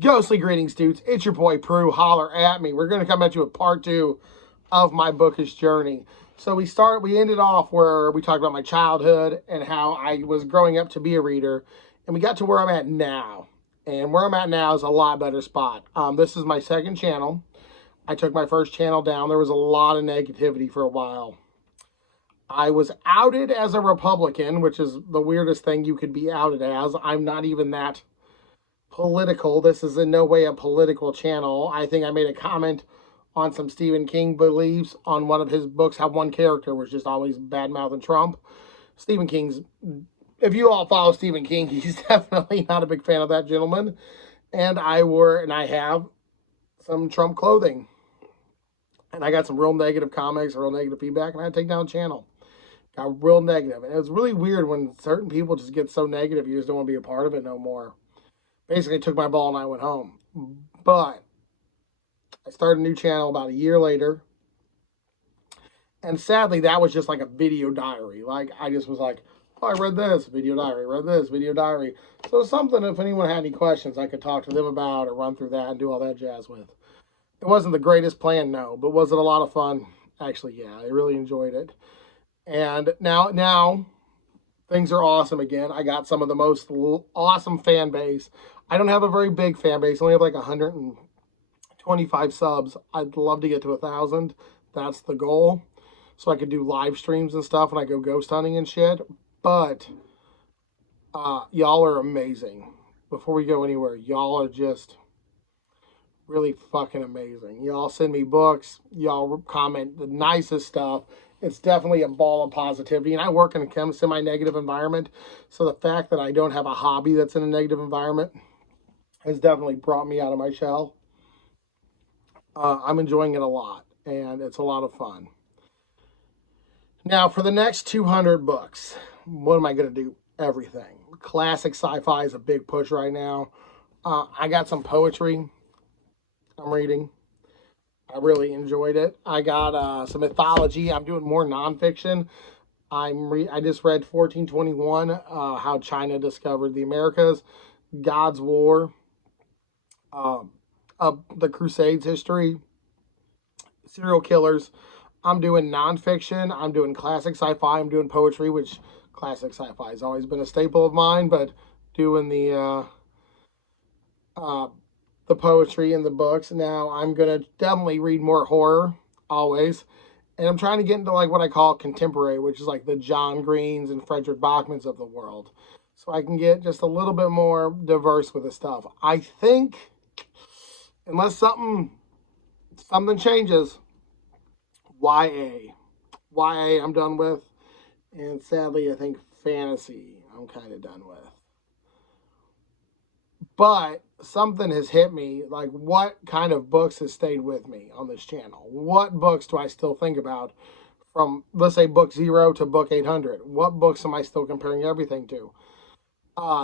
Ghostly greetings, dudes. It's your boy Prue. Holler at me. We're going to come at you with part two of my bookish journey. So we ended off where we talked about my childhood and how I was growing up to be a reader, and we got to where I'm at now. And where I'm at now is a lot better spot. This is my second channel. I took my first channel down. There was a lot of negativity for a while. I was outed as a Republican, which is the weirdest thing you could be outed as. I'm not even that political. This is in no way a political channel. I think I made a comment on some Stephen King beliefs on one of his books, how one character was just always bad-mouthing Trump. Stephen King's, if you all follow Stephen King, he's definitely not a big fan of that gentleman. And I have some Trump clothing. And I got some real negative comics, real negative feedback, and I had to take down the channel. Got real negative. And it was really weird when certain people just get so negative, you just don't want to be a part of it no more. Basically took my ball and I went home. But I started a new channel about a year later. And sadly, that was just like a video diary. Like, I just was like, oh, I read this, video diary, read this, video diary. So something, if anyone had any questions, I could talk to them about or run through that and do all that jazz with. It wasn't the greatest plan, no, but was it a lot of fun? Actually, yeah, I really enjoyed it. And now things are awesome again. I got some of the most awesome fan base. I don't have a very big fan base. I only have like 125 subs. I'd love to get to 1,000. That's the goal. So I could do live streams and stuff when I go ghost hunting and shit. But y'all are amazing. Before we go anywhere, y'all are just really fucking amazing. Y'all send me books. Y'all comment the nicest stuff. It's definitely a ball of positivity. And I work in a semi-negative environment. So the fact that I don't have a hobby that's in a negative environment has definitely brought me out of my shell. I'm enjoying it a lot. And it's a lot of fun. Now, for the next 200 books, what am I going to do? Everything. Classic sci-fi is a big push right now. I got some poetry I'm reading. I really enjoyed it. I got some mythology. I'm doing more nonfiction. I just read 1421, how China discovered the Americas, God's War, the Crusades history, serial killers. I'm doing nonfiction. I'm doing classic sci-fi. I'm doing poetry, which classic sci-fi has always been a staple of mine, but doing the poetry and the books. Now I'm going to definitely read more horror, always. And I'm trying to get into like what I call contemporary, which is like the John Greens and Frederick Bachmans of the world. So I can get just a little bit more diverse with the stuff. I think, unless something changes, YA. YA I'm done with. And sadly, I think fantasy I'm kind of done with. But something has hit me, like what kind of books has stayed with me on this channel? What books do I still think about from, let's say, book 0 to book 800? What books am I still comparing everything to?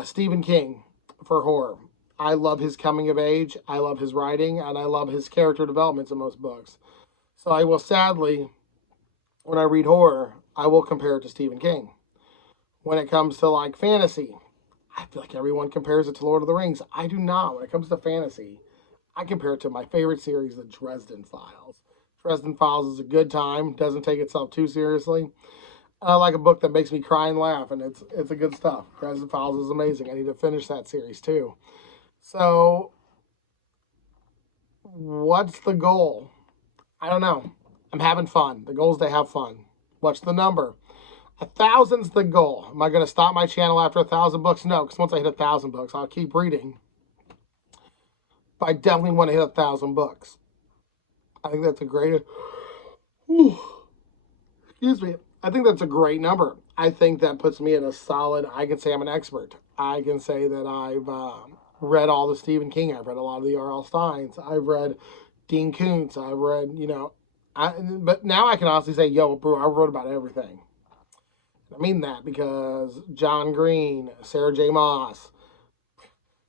Stephen King for horror. I love his coming of age, I love his writing, and I love his character developments in most books. So I will sadly, when I read horror, I will compare it to Stephen King. When it comes to like fantasy, I feel like everyone compares it to Lord of the Rings. I do not. When it comes to fantasy, I compare it to my favorite series, The Dresden Files. Dresden Files is a good time, doesn't take itself too seriously. I like a book that makes me cry and laugh, and it's a good stuff. Dresden Files is amazing. I need to finish that series too. So, what's the goal? I don't know. I'm having fun. The goal is to have fun. What's the number? 1,000's the goal. Am I going to stop my channel after 1,000 books? No, because once I hit 1,000 books, I'll keep reading. But I definitely want to hit 1,000 books. I think that's a great... excuse me. I think that's a great number. I think that puts me in a solid... I can say I'm an expert. I can say that I've read all the Stephen King. I've read a lot of the R.L. Steins. I've read Dean Koontz. I've read, but now I can honestly say, yo, bro, I wrote about everything. I mean that because John Green, Sarah J. Maas,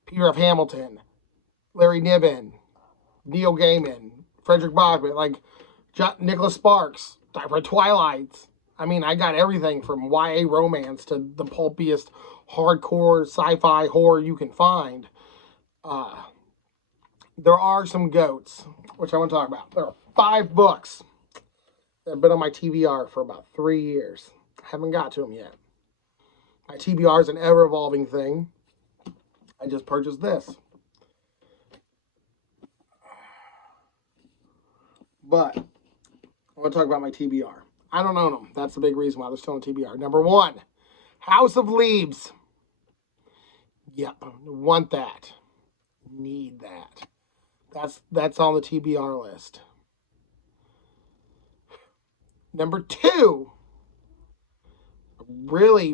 Peter F. Hamilton, Larry Niven, Neil Gaiman, Frederick Bachman, like Nicholas Sparks, I've read Twilight. I mean, I got everything from YA romance to the pulpiest hardcore sci-fi horror you can find. there are some goats, which I want to talk about. There are 5 books that have been on my TBR for about 3 years. I haven't got to them yet. My TBR is an ever-evolving thing. I just purchased this. But I want to talk about my TBR. I don't own them. That's the big reason why they're still on TBR. Number 1, House of Leaves. Yep, want that. Need that. That's on the TBR list. Number 2, really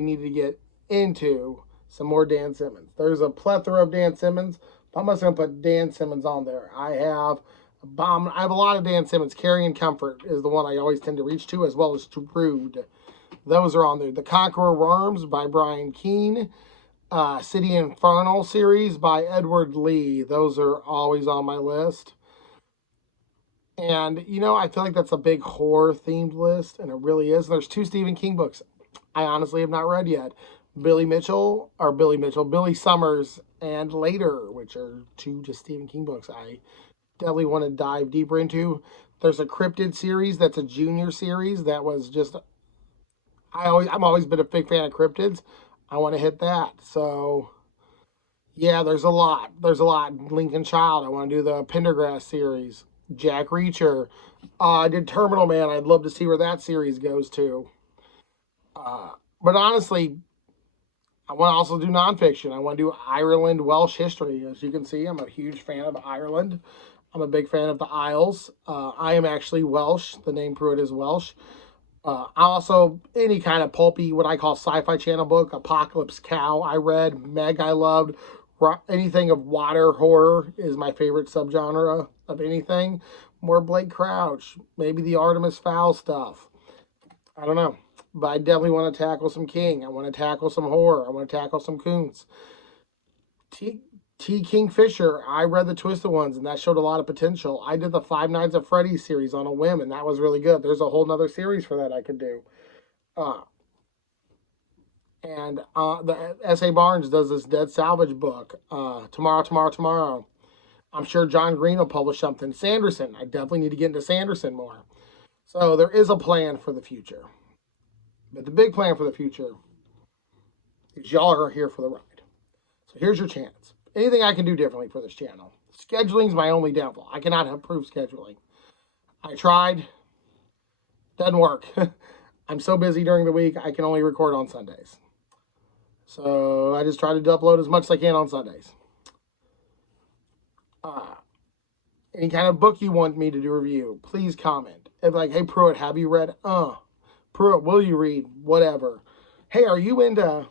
need to get into some more Dan Simmons. There's a plethora of Dan Simmons, but I'm just going to put Dan Simmons on there. I have a lot of Dan Simmons. Caring and Comfort is the one I always tend to reach to, as well as Trude. Those are on there. The Conqueror Worms by Brian Keene. City Infernal series by Edward Lee. Those are always on my list. And, you know, I feel like that's a big horror-themed list, and it really is. There's 2 Stephen King books I honestly have not read yet. Billy Summers, and Later, which are 2 just Stephen King books I definitely want to dive deeper into. There's a Cryptid series that's a junior series that was just... I've always been a big fan of cryptids. I want to hit that. So, yeah, there's a lot. Lincoln Child. I want to do the Pendergrass series. Jack Reacher. I did Terminal Man. I'd love to see where that series goes to. But honestly, I want to also do nonfiction. I want to do Ireland Welsh history. As you can see, I'm a huge fan of Ireland. I'm a big fan of the Isles. I am actually Welsh. The name Pruitt is Welsh. Also, any kind of pulpy, what I call Sci-Fi Channel book, Apocalypse Cow, I read. Meg, I loved. Anything of water horror is my favorite subgenre of anything. More Blake Crouch, maybe the Artemis Fowl stuff. I don't know. But I definitely want to tackle some King. I want to tackle some horror. I want to tackle some Kuntz. T. Kingfisher, I read the Twisted Ones, and that showed a lot of potential. I did the Five Nights at Freddy's series on a whim, and that was really good. There's a whole nother series for that I could do. The S.A. Barnes does this Dead Salvage book. Tomorrow. I'm sure John Green will publish something. Sanderson. I definitely need to get into Sanderson more. So there is a plan for the future. But the big plan for the future is y'all are here for the ride. So here's your chance. Anything I can do differently for this channel. Scheduling is my only downfall. I cannot improve scheduling. I tried. Doesn't work. I'm so busy during the week, I can only record on Sundays. So I just try to upload as much as I can on Sundays. Any kind of book you want me to do review, please comment. If like, hey Pruitt, have you read? Pruitt, will you read? Whatever. Hey, are you into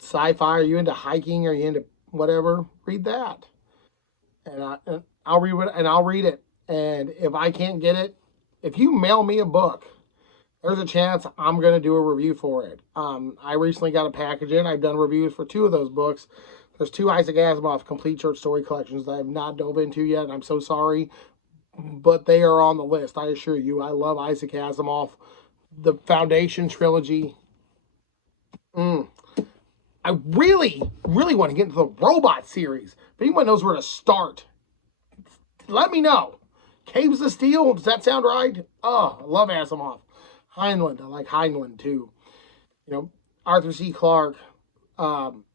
sci-fi? Are you into hiking? Are you into whatever? Read that. And I'll read it, and I'll read it. And if I can't get it, if you mail me a book, there's a chance I'm going to do a review for it. I recently got a package in. I've done reviews for 2 of those books. There's 2 Isaac Asimov complete short story collections that I have not dove into yet, and I'm so sorry. But they are on the list, I assure you. I love Isaac Asimov. The Foundation trilogy. I really want to get into the Robot series. If anyone knows where to start, let me know. Caves of Steel, does that sound right? Oh, I love Asimov. Heinlein, I like Heinlein too. You know, Arthur C. Clarke.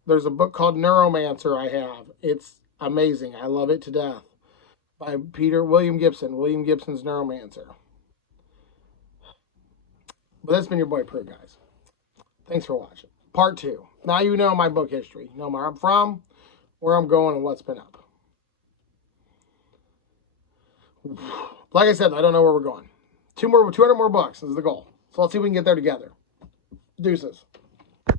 There's a book called Neuromancer I have. It's amazing. I love it to death. By William Gibson. William Gibson's Neuromancer. But that's been your boy Pruitt, guys. Thanks for watching. Part 2. Now you know my book history. You know where I'm from, where I'm going, and what's been up. Like I said, I don't know where we're going. 200 more books is the goal. So let's see if we can get there together. Deuces.